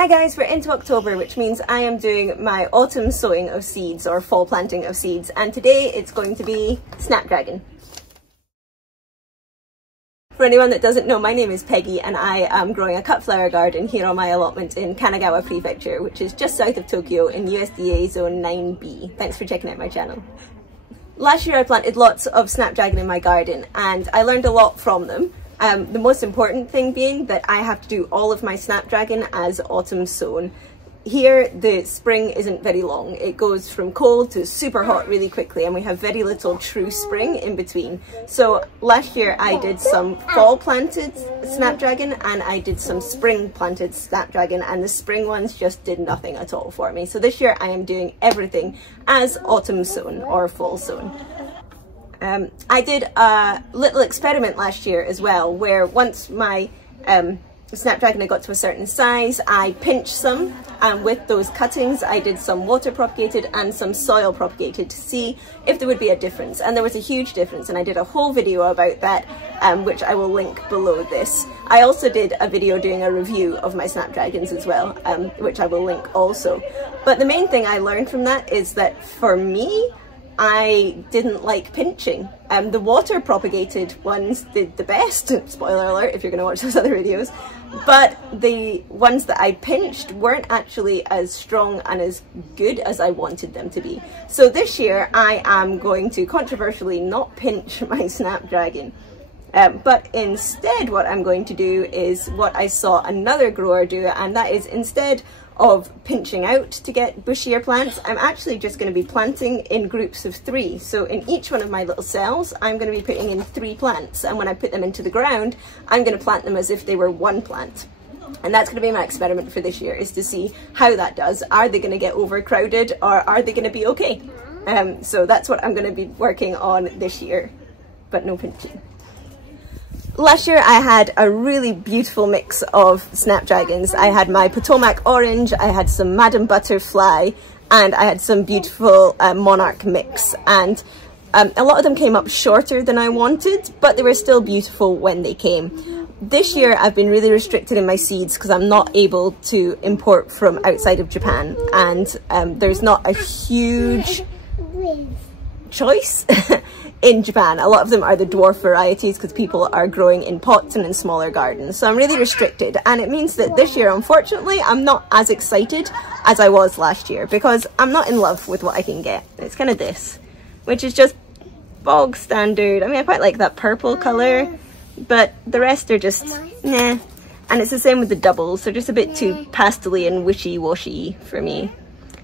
Hi guys, we're into October, which means I am doing my autumn sowing of seeds or fall planting of seeds, and today it's going to be Snapdragon. For anyone that doesn't know, my name is Peggy and I am growing a cut flower garden here on my allotment in Kanagawa Prefecture, which is just south of Tokyo in USDA Zone 9B. Thanks for checking out my channel. Last year I planted lots of Snapdragon in my garden and I learned a lot from them. The most important thing being that I have to do all of my Snapdragon as autumn sown. Here the spring isn't very long. It goes from cold to super hot really quickly and we have very little true spring in between. So last year I did some fall planted Snapdragon and I did some spring planted Snapdragon, and the spring ones just did nothing at all for me. So this year I am doing everything as autumn sown or fall sown. I did a little experiment last year as well, where once my Snapdragon had got to a certain size, I pinched some, and with those cuttings I did some water propagated and some soil propagated to see if there would be a difference, and there was a huge difference, and I did a whole video about that, which I will link below this. I also did a video doing a review of my Snapdragons as well, which I will link also. But the main thing I learned from that is that for me, I didn't like pinching. The water propagated ones did the best, spoiler alert if you're going to watch those other videos, but the ones that I pinched weren't actually as strong and as good as I wanted them to be. So this year I am going to controversially not pinch my Snapdragon. But instead what I'm going to do is what I saw another grower do, and that is, instead of pinching out to get bushier plants, I'm actually just going to be planting in groups of 3. So in each one of my little cells I'm going to be putting in 3 plants, and when I put them into the ground I'm going to plant them as if they were 1 plant. And that's going to be my experiment for this year, is to see how that does. Are they going to get overcrowded or are they going to be okay? So that's what I'm going to be working on this year, but no pinching. Last year I had a really beautiful mix of Snapdragons. I had my Potomac Orange, I had some Madam Butterfly, and I had some beautiful Monarch mix. And a lot of them came up shorter than I wanted, but they were still beautiful when they came. This year I've been really restricted in my seeds because I'm not able to import from outside of Japan, and there's not a huge choice in Japan. A lot of them are the dwarf varieties because people are growing in pots and in smaller gardens. So I'm really restricted, and it means that this year, unfortunately, I'm not as excited as I was last year because I'm not in love with what I can get. It's kind of this, which is just bog standard. I mean, I quite like that purple colour, but the rest are just nah. And it's the same with the doubles. They're just a bit too pastel-y and wishy-washy for me.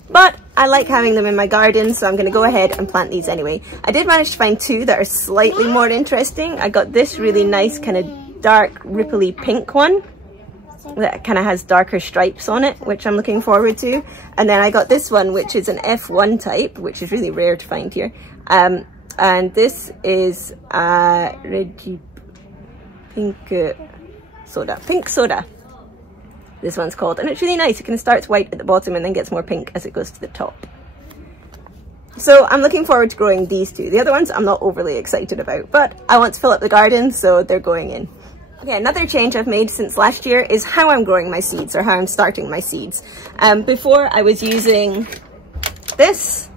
But I like having them in my garden, so I'm going to go ahead and plant these anyway. I did manage to find 2 that are slightly more interesting. I got this really nice kind of dark ripply pink one that kind of has darker stripes on it, which I'm looking forward to. And then I got this one, which is an F1 type, which is really rare to find here. And this is pink soda. This one's called, and it's really nice. It kind of starts white at the bottom and then gets more pink as it goes to the top. So I'm looking forward to growing these 2. The other ones I'm not overly excited about, but I want to fill up the garden, so they're going in. Okay, another change I've made since last year is how I'm growing my seeds, or how I'm starting my seeds. Before I was using this,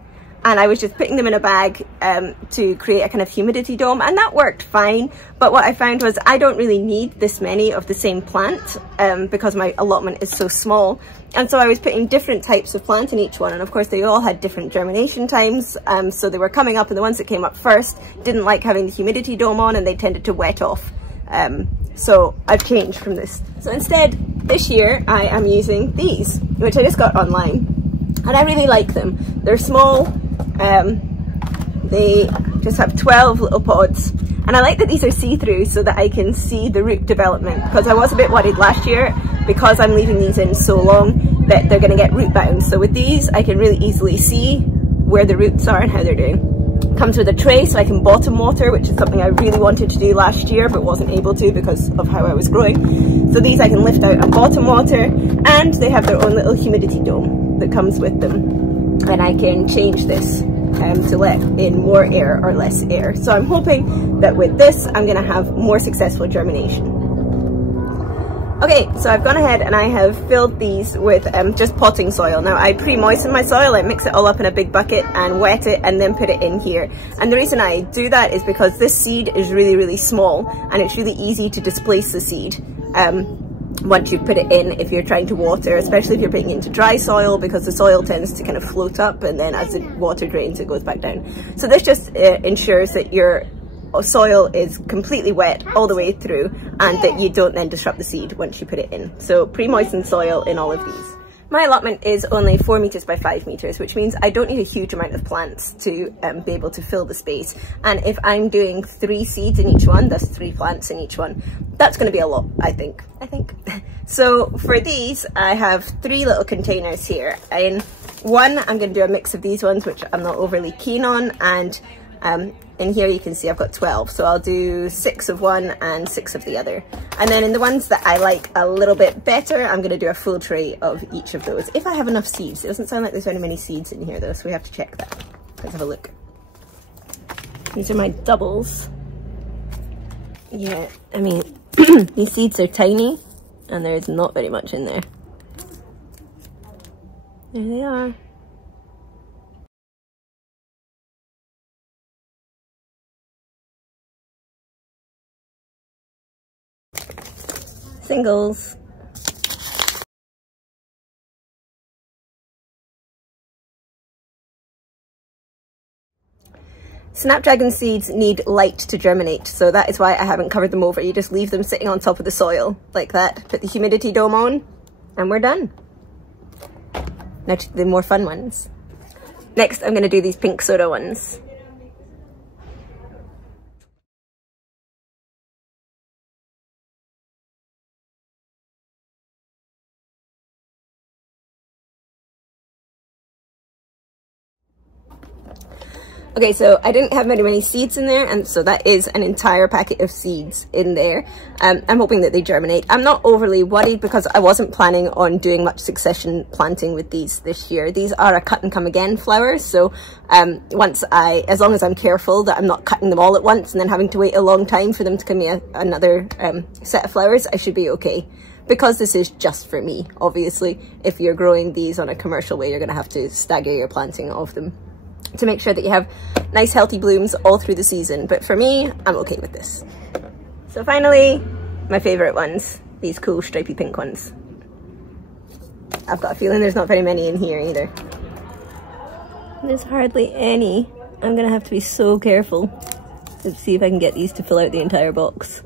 and I was just putting them in a bag to create a kind of humidity dome, and that worked fine. But what I found was I don't really need this many of the same plant because my allotment is so small. And so I was putting different types of plant in each one, and of course they all had different germination times, so they were coming up, and the ones that came up first didn't like having the humidity dome on and they tended to wet off. So I've changed from this. So instead, this year I am using these, which I just got online, and I really like them. They're small. They just have 12 little pods, and I like that these are see-through so that I can see the root development, because I was a bit worried last year, because I'm leaving these in so long, that they're going to get root bound. So with these I can really easily see where the roots are and how they're doing. Comes with a tray so I can bottom water, which is something I really wanted to do last year but wasn't able to because of how I was growing. So these I can lift out and bottom water, and they have their own little humidity dome that comes with them. And I can change this to let in more air or less air. So I'm hoping that with this I'm going to have more successful germination. Okay, so I've gone ahead and I have filled these with just potting soil. Now I pre-moisten my soil, I mix it all up in a big bucket and wet it and then put it in here. And the reason I do that is because this seed is really, really small and it's really easy to displace the seed once you put it in if you're trying to water, especially if you're putting it into dry soil, because the soil tends to kind of float up and then as the water drains it goes back down. So this just ensures that your soil is completely wet all the way through and that you don't then disrupt the seed once you put it in. So pre-moistened soil in all of these. My allotment is only 4 meters by 5 meters, which means I don't need a huge amount of plants to be able to fill the space. And if I'm doing 3 seeds in each one, that's 3 plants in each one, that's going to be a lot, I think. So for these, I have 3 little containers here. In one, I'm going to do a mix of these ones, which I'm not overly keen on, and in here you can see I've got 12, so I'll do 6 of one and 6 of the other. And then in the ones that I like a little bit better, I'm going to do a full tray of each of those, if I have enough seeds. It doesn't sound like there's very many seeds in here though, so we have to check that. Let's have a look. These are my doubles. Yeah, I mean, these seeds are tiny and there's not very much in there. There they are. Singles. Snapdragon seeds need light to germinate, so that is why I haven't covered them over. You just leave them sitting on top of the soil like that, put the humidity dome on, and we're done. Now to the more fun ones. Next, I'm going to do these pink soda ones. Okay, so I didn't have many seeds in there, and so that is an entire packet of seeds in there. I'm hoping that they germinate. I'm not overly worried because I wasn't planning on doing much succession planting with these this year. These are a cut and come again flowers, so as long as I'm careful that I'm not cutting them all at once and then having to wait a long time for them to give me another set of flowers, I should be okay. Because this is just for me, obviously. If you're growing these on a commercial way, you're going to have to stagger your planting of them to make sure that you have nice healthy blooms all through the season. But for me, I'm okay with this. So finally, my favorite ones, these cool stripy pink ones. I've got a feeling there's not very many in here either. There's hardly any. I'm gonna have to be so careful to see if I can get these to fill out the entire box.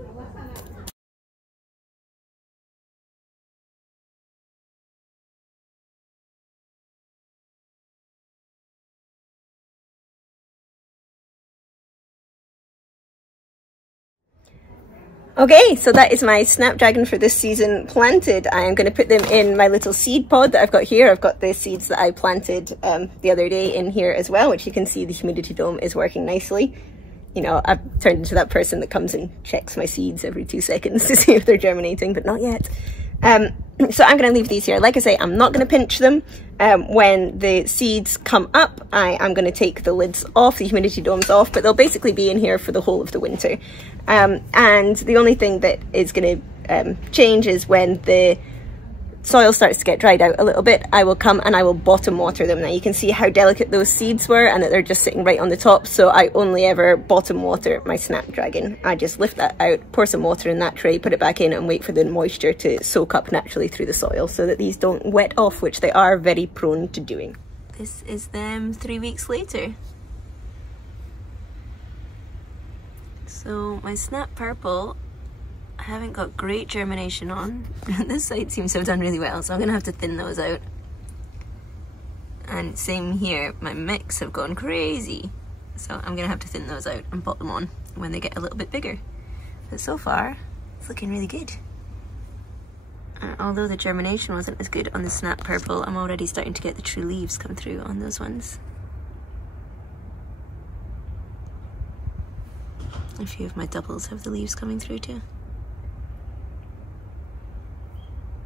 Okay, so that is my Snapdragon for this season planted. I am going to put them in my little seed pod that I've got here. I've got the seeds that I planted the other day in here as well, which you can see the humidity dome is working nicely. You know, I've turned into that person that comes and checks my seeds every 2 seconds to see if they're germinating, but not yet. So I'm going to leave these here. Like I say, I'm not going to pinch them. When the seeds come up, I am going to take the lids off, the humidity domes off, but they'll basically be in here for the whole of the winter. And the only thing that is going to change is when the soil starts to get dried out a little bit, I will come and I will bottom water them. Now you can see how delicate those seeds were and that they're just sitting right on the top, so I only ever bottom water my Snapdragon. I just lift that out, pour some water in that tray, put it back in and wait for the moisture to soak up naturally through the soil so that these don't wet off, which they are very prone to doing. This is them 3 weeks later. So my Snap Purple, I haven't got great germination on. This side seems to have done really well, so I'm gonna have to thin those out. And same here, my mix have gone crazy. So I'm gonna have to thin those out and pot them on when they get a little bit bigger. But so far, it's looking really good. Although the germination wasn't as good on the Snap Purple, I'm already starting to get the true leaves come through on those ones. A few of my doubles have the leaves coming through too.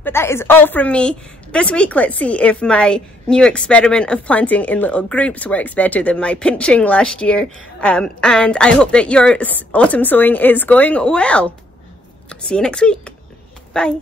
But that is all from me this week. Let's see if my new experiment of planting in little groups works better than my pinching last year. And I hope that your autumn sowing is going well. See you next week. Bye.